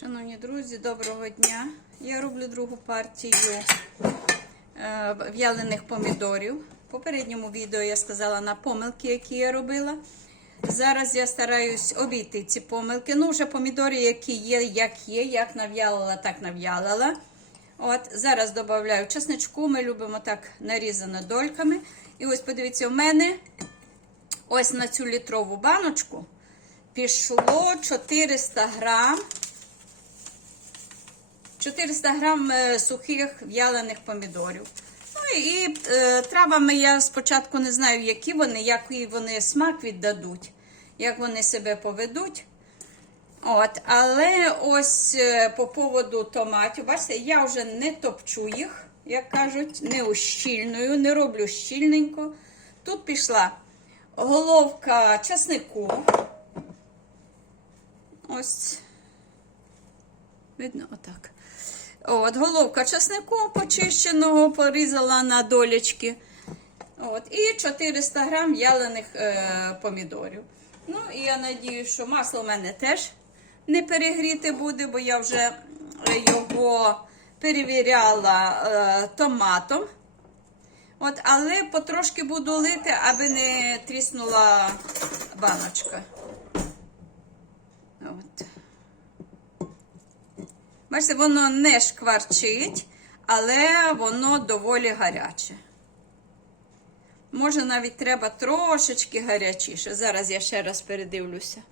Шановні друзі, доброго дня. Я роблю другу партію е, в'ялених помідорів. В попередньому відео я сказала на помилки, які я робила. Зараз я стараюсь обійти ці помилки. Ну, вже помідори, які є, як є, як нав'ялила, так нав'ялила. От, Зараз додаю чесничку, ми любимо так нарізано дольками. І ось подивіться, у мене ось на цю літрову баночку пішло 400 грам 400 грам е, сухих в'ялених помідорів. Ну і е, травами я спочатку не знаю, які вони, який вони смак віддадуть, як вони себе поведуть. От, Але ось е, по поводу томатів, бачите, я вже не топчу їх, як кажуть, не ущільную, не роблю щільненько. Тут пішла головка часнику. Ось, видно, отак. От, головка часнику почищеного, порізала на долічки. От, і 400 грам в'ялених е, помідорів. Ну, і я надію, що масло в мене теж не перегріте буде, бо я вже його перевіряла е, томатом. От, але потрошки буду лити, аби не тріснула баночка. От. Бачите, воно не шкварчить, але воно доволі гаряче. Може, навіть треба трошечки гарячіше. Зараз я ще раз передивлюся.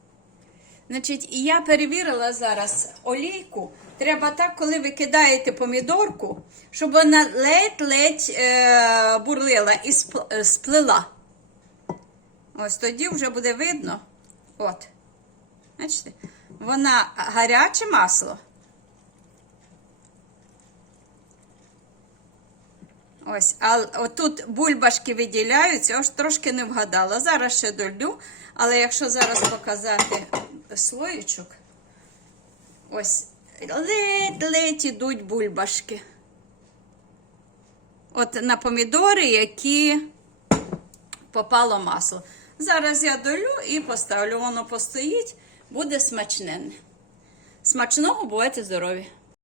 Значить, і я перевірила зараз олійку. Треба так, коли ви кидаєте помідорку, щоб вона ледь-ледь е, бурлила і спл- е, сплила. Ось тоді вже буде видно. От. Бачите? Вона гаряче масло. Ось, а отут бульбашки виділяються, ось трошки не вгадала. Зараз ще долю, але якщо зараз показати слоєчок, ось ледь-ледь ідуть бульбашки. От на помідори, які попало масло. Зараз я долю і поставлю, воно постоїть, буде смачненне. Смачного, бувайте здорові!